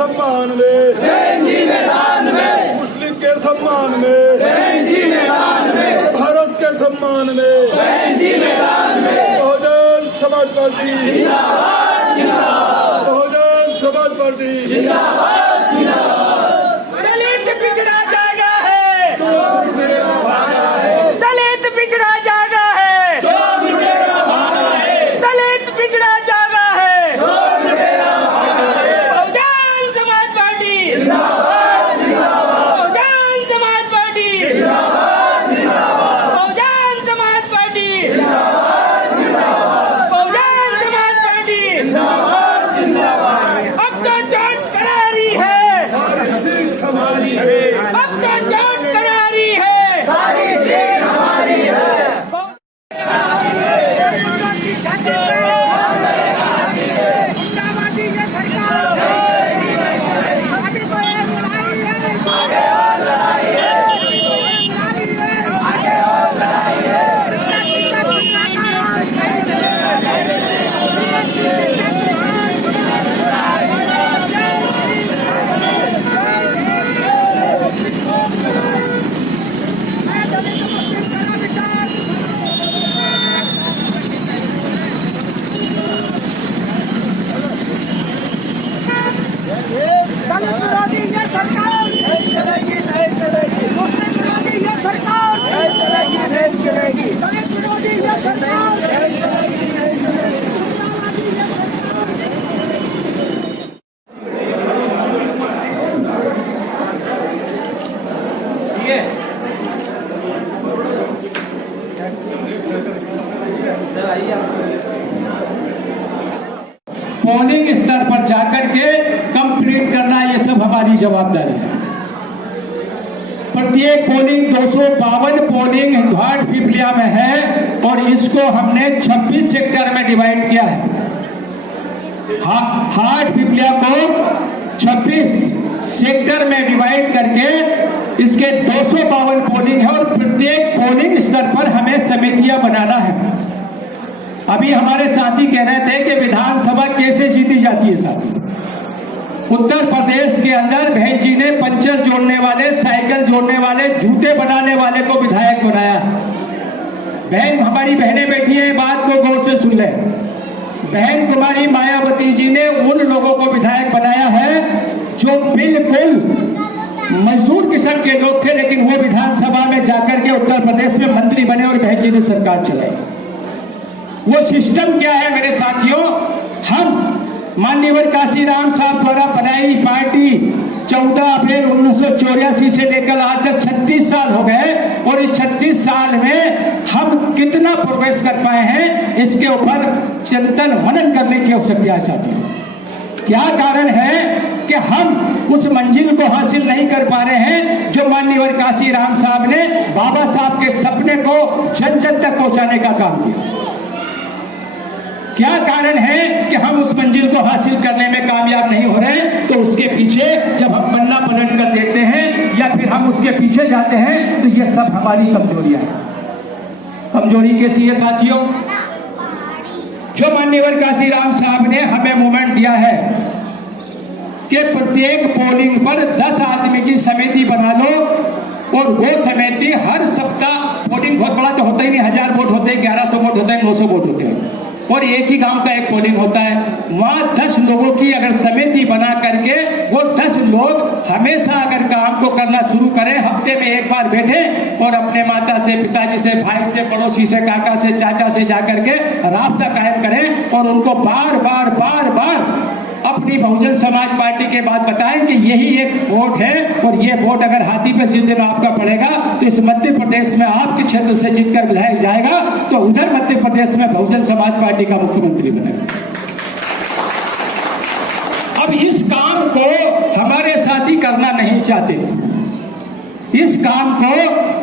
सम्मान में, मुस्लिम के सम्मान में, भारत के सम्मान में, बहुजन समाज पार्टी, बहुजन समाज पार्टी। दलित पिछड़ा जागा है, दलित पिछड़ा जागा है, दलित पिछड़ा जागा है। Bahujan Samaj party, Bahujan Samaj party, Bahujan Samaj party, Bahujan Samaj party. अब तो चोट करारी है, सारी सीट हमारी है, अब तो चोट करारी है, सारी सीट हमारी है। दलित विरोधी ये सरकार नहीं चलेगी, नहीं चलेगी। मुस्लिम विरोधी ये सरकार नहीं चलेगी, नहीं चलेगी। दलित विरोधी ये सरकार नहीं चलेगी, नहीं चलेगी। पोलिंग स्तर पर जाकर के कंप्लीट करना, ये सब हमारी जवाबदारी है। प्रत्येक पोलिंग 252 पोलिंग हाट पिपलिया में है और इसको हमने 26 सेक्टर में डिवाइड किया है। हाट पिपलिया को 26 सेक्टर में डिवाइड करके इसके 252 पोलिंग है और प्रत्येक पोलिंग स्तर पर हमें समितियां बनाना है। अभी हमारे साथी कह रहे थे कि विधानसभा कैसे जीती जाती है। साथी, उत्तर प्रदेश के अंदर बहन जी ने पंचर जोड़ने वाले, साइकिल जोड़ने वाले, जूते बनाने वाले को विधायक बनाया है। बहन, हमारी बहनें बैठी हैं, बात को गौर से सुन ले। बहन कुमारी मायावती जी ने उन लोगों को विधायक बनाया है जो बिल्कुल मजदूर किस्म के लोग थे, लेकिन वो विधानसभा में जाकर के उत्तर प्रदेश में मंत्री बने और बहन जी ने सरकार चलाई। वो सिस्टम क्या है मेरे साथियों? हम माननीय काशीराम साहब द्वारा बनाई पार्टी 14 अप्रैल 1984 से लेकर आज तक 36 साल हो गए और इस 36 साल में हम कितना प्रोग्रेस कर पाए हैं, इसके ऊपर चिंतन मनन करने की आवश्यकता है साथियों। क्या कारण है कि हम उस मंजिल को हासिल नहीं कर पा रहे हैं जो माननीय काशीराम साहब ने बाबा साहब के सपने को जन जन तक पहुंचाने का काम किया? क्या कारण है कि हम उस मंजिल को हासिल करने में कामयाब नहीं हो रहे? तो उसके पीछे जब हम पन्ना पलट कर देखते हैं या फिर हम उसके पीछे जाते हैं तो ये सब हमारी कमजोरियां हैं। कमजोरी कैसी है साथियों? जो माननीय काशीराम साहब ने हमें मूवमेंट दिया है कि प्रत्येक पोलिंग पर 10 आदमी की समिति बना लो और वो समिति हर सप्ताह, पोलिंग बहुत बड़ा तो होता ही नहीं, 1000 वोट होते हैं, 1100 वोट होते हैं, 900 वोट होते हैं और एक ही गांव का एक पोलिंग होता है। वहां 10 लोगों की अगर समिति बना करके वो 10 लोग हमेशा अगर काम को करना शुरू करें, हफ्ते में एक बार बैठे और अपने माता से, पिताजी से, भाई से, पड़ोसी से, काका से, चाचा से जाकर के राब्ता कायम करें और उनको बार बार अपनी बहुजन समाज पार्टी के बात बताएं कि यही एक वोट है और ये वोट अगर हाथी पे जिस दिन आपका पड़ेगा तो इस मध्य प्रदेश में आपके क्षेत्र से जीतकर विधायक जाएगा तो उधर मध्य प्रदेश में बहुजन समाज पार्टी का मुख्यमंत्री बनेगा। अब इस काम को हमारे साथी करना नहीं चाहते, इस काम को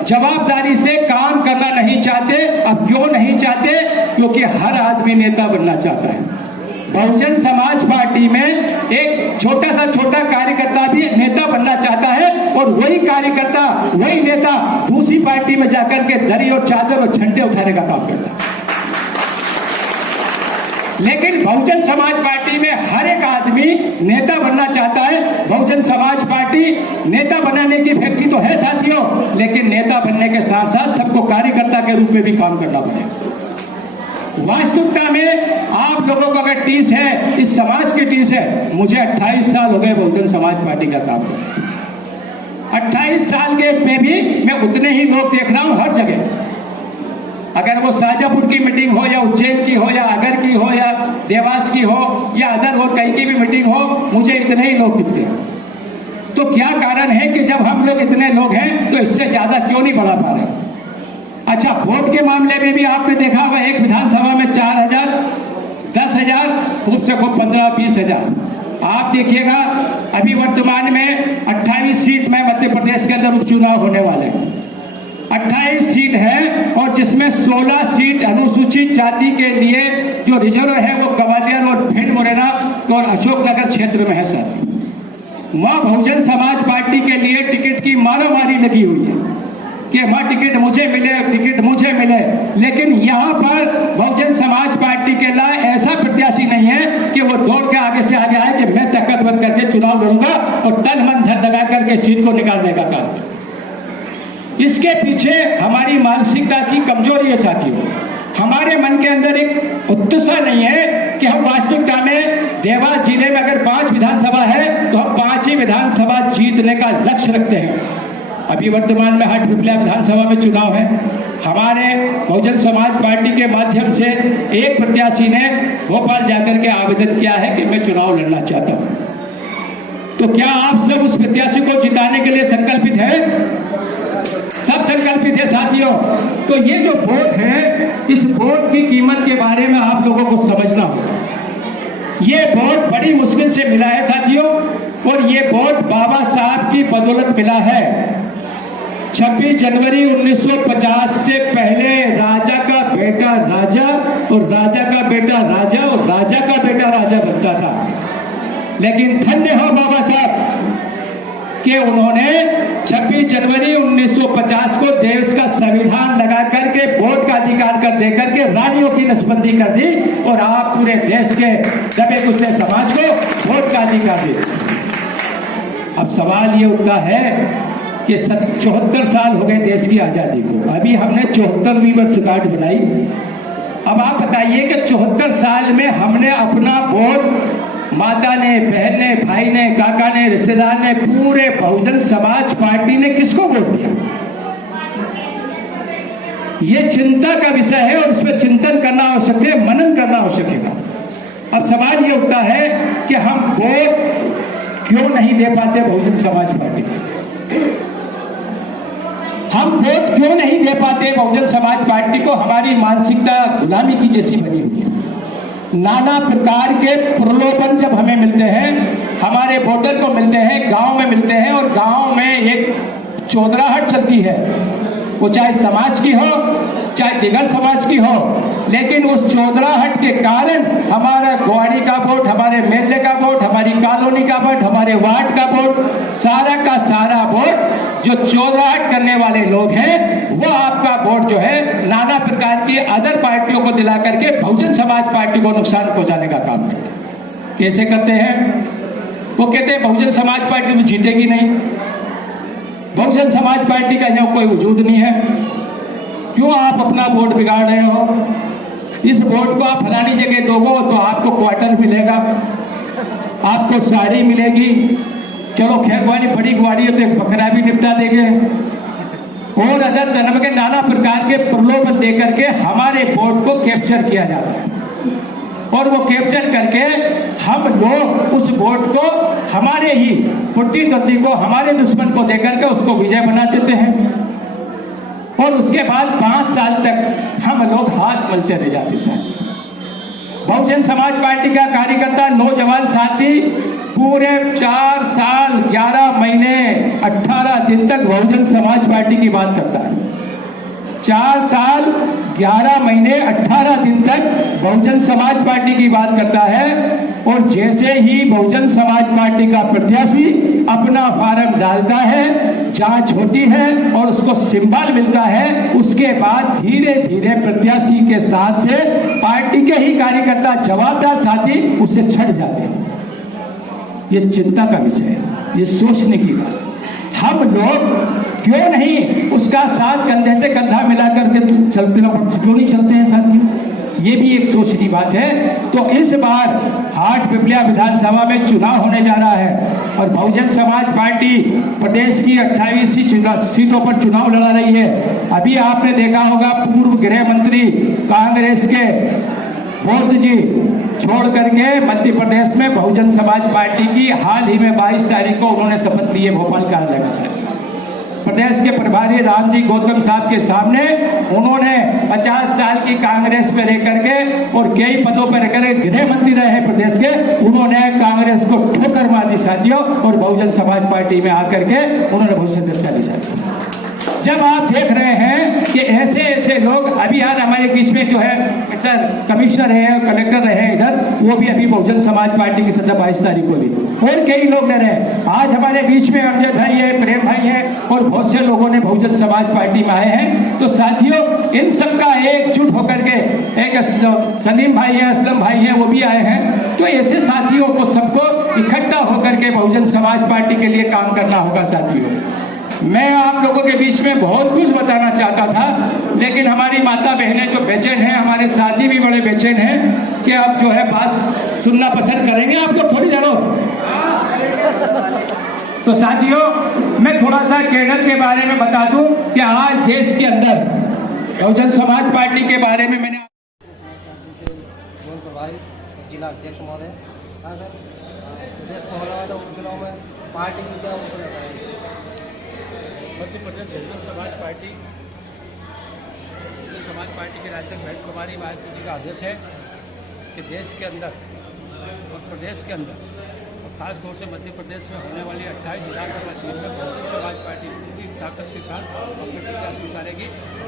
जवाबदारी से काम करना नहीं चाहते। अब क्यों नहीं चाहते? क्योंकि हर आदमी नेता बनना चाहता है। बहुजन समाज पार्टी में एक छोटा कार्यकर्ता भी नेता बनना चाहता है और वही कार्यकर्ता, वही नेता दूसरी पार्टी में जाकर के दरी और चादर और झंडे उठाने का काम करता है। लेकिन बहुजन समाज पार्टी में हर एक आदमी नेता बनना चाहता है बहुजन समाज पार्टी नेता बनाने की फैक्ट्री तो है साथियों, लेकिन नेता बनने के साथ साथ सबको कार्यकर्ता के रूप में भी काम करना पड़ेगा। वास्तविकता में आप लोगों को अगर टीस है, इस समाज की टीस है, मुझे 28 साल हो गए बहुजन समाज पार्टी का काम करते। 28 साल के में भी मैं उतने ही लोग देख रहा हूं हर जगह। अगर वो शाजापुर की मीटिंग हो या उज्जैन की हो या अगर की हो या देवास की हो या अदर हो, कहीं की भी मीटिंग हो, मुझे इतने ही लोग दिखते हैं। तो क्या कारण है कि जब हम लोग इतने लोग हैं तो इससे ज्यादा क्यों नहीं बढ़ा पा रहे? अच्छा, वोट के मामले में भी आपने देखा होगा, एक विधानसभा में 4,000, 10,000, खूब से खूब 15-20 हजार। आप देखिएगा अभी वर्तमान में 28 सीट में मध्य प्रदेश के अंदर उपचुनाव होने वाले हैं। 28 सीट है और जिसमें 16 सीट अनुसूचित जाति के लिए जो रिजर्व है वो ग्वालियर और भिंड, मुरैना और अशोकनगर क्षेत्र में है। सर, वहां बहुजन समाज पार्टी के लिए टिकट की मारामारी लगी हुई है कि वहां टिकट मुझे मिले, टिकट मुझे मिले, लेकिन यहाँ पर बहुजन समाज पार्टी के लिए ऐसा प्रत्याशी नहीं है कि वो दौड़ के आगे से आगे आए कि मैं ताकतवर करके चुनाव लड़ूंगा और तन मन धन लगा करके सीट को निकालने का काम। इसके पीछे हमारी मानसिकता की कमजोरी है साथियों। हमारे मन के अंदर एक उत्साह नहीं है कि हम वास्तविकता में देवास जिले में अगर 5 विधानसभा है तो हम 5 ही विधानसभा जीतने का लक्ष्य रखते हैं। अभी वर्तमान में 8 पिपलिया विधानसभा में चुनाव है। हमारे बहुजन समाज पार्टी के माध्यम से एक प्रत्याशी ने भोपाल जाकर के आवेदन किया है कि मैं चुनाव लड़ना चाहता हूं। तो क्या आप सब उस प्रत्याशी को जिताने के लिए संकल्पित है? सब संकल्पित है साथियों। तो ये जो वोट है, इस वोट की कीमत के बारे में आप लोगों को समझना होगा। ये वोट बड़ी मुश्किल से मिला है साथियों, और ये वोट बाबा साहब की बदौलत मिला है। 26 जनवरी 1950 से पहले राजा का बेटा राजा और राजा का बेटा राजा और राजा का बेटा राजा बनता था, लेकिन धन्य हो बाबा साहब कि उन्होंने 26 जनवरी 1950 को देश का संविधान लगा करके वोट का अधिकार कर दे करके रानियों की नसबंदी कर दी और आप पूरे देश के दबे कुचले समाज को वोट का अधिकार दे। अब सवाल ये उठता है कि 74 साल हो गए देश की आजादी को, अभी हमने 74वीं वर्षगांठ बनाई। अब आप बताइए कि 74 साल में हमने अपना वोट माता ने, बहन ने, भाई ने, काका ने, रिश्तेदार ने, पूरे बहुजन समाज पार्टी ने किसको वोट दिया? ये चिंता का विषय है और इस पर चिंतन करना आवश्यक है, मनन करना आवश्यक है। अब सवाल ये उठता है कि हम वोट क्यों नहीं दे पाते बहुजन समाज पार्टी को? हम वोट क्यों नहीं दे पाते बहुजन समाज पार्टी को? हमारी मानसिकता गुलामी की जैसी बनी हुई है। नाना प्रकार के प्रलोभन जब हमें मिलते हैं, हमारे वोटर को मिलते हैं, गांव में मिलते हैं, और गांव में एक चौधराहट चलती है, वो चाहे समाज की हो चाहे दिगर समाज की हो, लेकिन उस चौधराहट के कारण हमारा ग्वाड़ी का वोट, हमारे मेले का वोट, हमारी कॉलोनी का वोट, हमारे वार्ड का वोट, सारा का सारा वोट जो चौधराहट करने वाले लोग हैं वो आपका वोट जो है नाना प्रकार की अदर पार्टियों को दिला करके बहुजन समाज पार्टी को नुकसान पहुंचाने का काम करते हैं। कैसे करते हैं? वो कहते हैं बहुजन समाज पार्टी में जीतेगी नहीं, बहुजन समाज पार्टी का यहाँ कोई वजूद नहीं है, क्यों आप अपना वोट बिगाड़ रहे हो? इस वोट को आप फलानी जगह दोगे तो आपको क्वार्टर मिलेगा, आपको साड़ी मिलेगी, चलो खैर ग्वाड़ी बड़ी ग्वाड़ी हो तो एक बकरा भी निपटा देंगे, और अदर धर्म के नाना प्रकार के प्रलोभन देकर के हमारे वोट को कैप्चर किया जाता है, और वो कैप्चर करके हम लोग उस वोट को हमारे ही प्रतिद्वंदी को, हमारे दुश्मन को देकर के उसको विजय बना देते हैं, और उसके बाद 5 साल तक हम लोग हाथ मलते रह जाते हैं। बहुजन समाज पार्टी का कार्यकर्ता नौजवान साथी पूरे 4 साल 11 महीने 18 दिन तक बहुजन समाज पार्टी की बात करता है। 4 साल 11 महीने 18 दिन तक बहुजन समाज पार्टी की बात करता है, और जैसे ही बहुजन समाज पार्टी का प्रत्याशी अपना फार्म डालता है, जांच होती है और उसको सिंबल मिलता है, उसके बाद धीरे धीरे प्रत्याशी के साथ से पार्टी के ही कार्यकर्ता जवाबदार साथी उससे छट जाते हैं। ये चिंता का विषय है, ये सोचने की बात। हम लोग क्यों नहीं उसका साथ कंधे से कंधा मिलाकर के चलते, क्यों नहीं चलते हैं साथियों? ये भी एक सोचनी बात है। तो इस बार हाटपिपलिया विधानसभा में चुनाव होने जा रहा है और बहुजन समाज पार्टी प्रदेश की 28 सीटों पर चुनाव लड़ा रही है। अभी आपने देखा होगा पूर्व गृह मंत्री कांग्रेस के बोर्ड जी छोड़ करके मध्य प्रदेश में बहुजन समाज पार्टी की हाल ही में 22 तारीख को उन्होंने शपथ ली है भोपाल कार्यालय में। प्रदेश के प्रभारी रामजी गौतम साहब के सामने उन्होंने 50 साल की कांग्रेस में रह करके और कई पदों पर रहकर गृह मंत्री रहे हैं प्रदेश के, उन्होंने कांग्रेस को ठोकर मार दी साथियों और बहुजन समाज पार्टी में आकर के उन्होंने बहुत सदस्यता ली साथियों। जब आप देख रहे हैं कि ऐसे ऐसे लोग, अभी यार हमारे बीच में जो है सर कमिश्नर है, कलेक्टर रहे हैं इधर, वो भी अभी बहुजन समाज पार्टी की सदस्य 22 तारीख को भी, और कई लोग रहे हैं। आज हमारे बीच में अमजद भाई है, प्रेम भाई है और बहुत से लोगों ने बहुजन समाज पार्टी में आए हैं। तो साथियों इन सबका एकजुट होकर के, एक सलीम भाई है, असलम भाई है, वो भी आए हैं। तो ऐसे साथियों को सबको इकट्ठा होकर के बहुजन समाज पार्टी के लिए काम करना होगा साथियों। मैं आप लोगों के बीच में बहुत कुछ बताना चाहता था, लेकिन हमारी माता बहनें जो बेचैन हैं, हमारे साथी भी बड़े बेचैन हैं कि अब जो है बात सुनना पसंद करेंगे आप लोग, थोड़ी जानो। तो साथियों मैं थोड़ा सा कैडर के बारे में बता दूं कि आज देश के अंदर बहुजन समाज पार्टी के बारे में मैंने जिला अध्यक्ष महोदय, हाँ सर, प्रदेश में होने वाले उपचुनाव में पार्टी की क्या मध्य प्रदेश बहुजन समाज पार्टी के राज्यध्यक्ष महेश कुमारी मायावती जी का आदेश है कि देश के अंदर और प्रदेश के अंदर और खास तौर से मध्य प्रदेश में होने वाली 28 विधानसभा सीट में बहुजन समाज पार्टी पूरी ताकत के साथ अपने प्रत्याशी उतारेगी,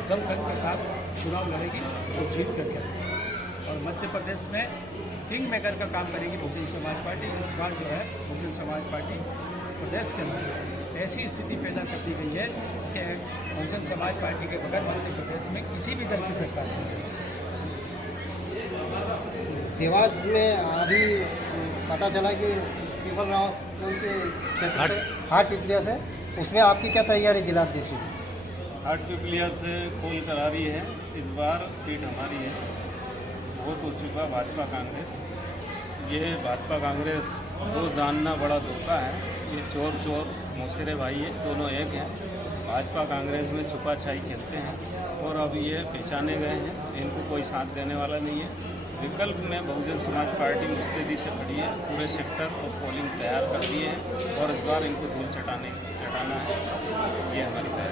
दमखम के साथ चुनाव लड़ेगी और जीत करके, और मध्य प्रदेश में किंग मेकर का काम करेगी बहुजन समाज पार्टी। इस बार जो है बहुजन समाज पार्टी प्रदेश के अंदर ऐसी स्थिति पैदा कर दी गई है कि बहुजन समाज पार्टी के बगैर मध्य प्रदेश में किसी भी दल की सरकार नहीं। देवास में अभी पता चला कि केवल राव के क्षेत्र से हाटपिपलिया से, उसमें आपकी क्या तैयारी जिलाध्यक्ष की? हाटपिपलिया से कॉल करा रही है, इस बार सीट हमारी है। वोट हो चुका भाजपा कांग्रेस। ये भाजपा कांग्रेस को जानना बड़ा धोखा है। ये चोर चोर मौसेरे भाई है, दोनों एक हैं। भाजपा कांग्रेस में छुपा छाई खेलते हैं और अब ये पहचाने गए हैं, इनको कोई साथ देने वाला नहीं है। विकल्प में बहुजन समाज पार्टी मुस्तैदी से खड़ी है, पूरे सेक्टर और पोलिंग तैयार कर दिए हैं और इस बार इनको धूल चटाना है, ये हमारी तैयारी।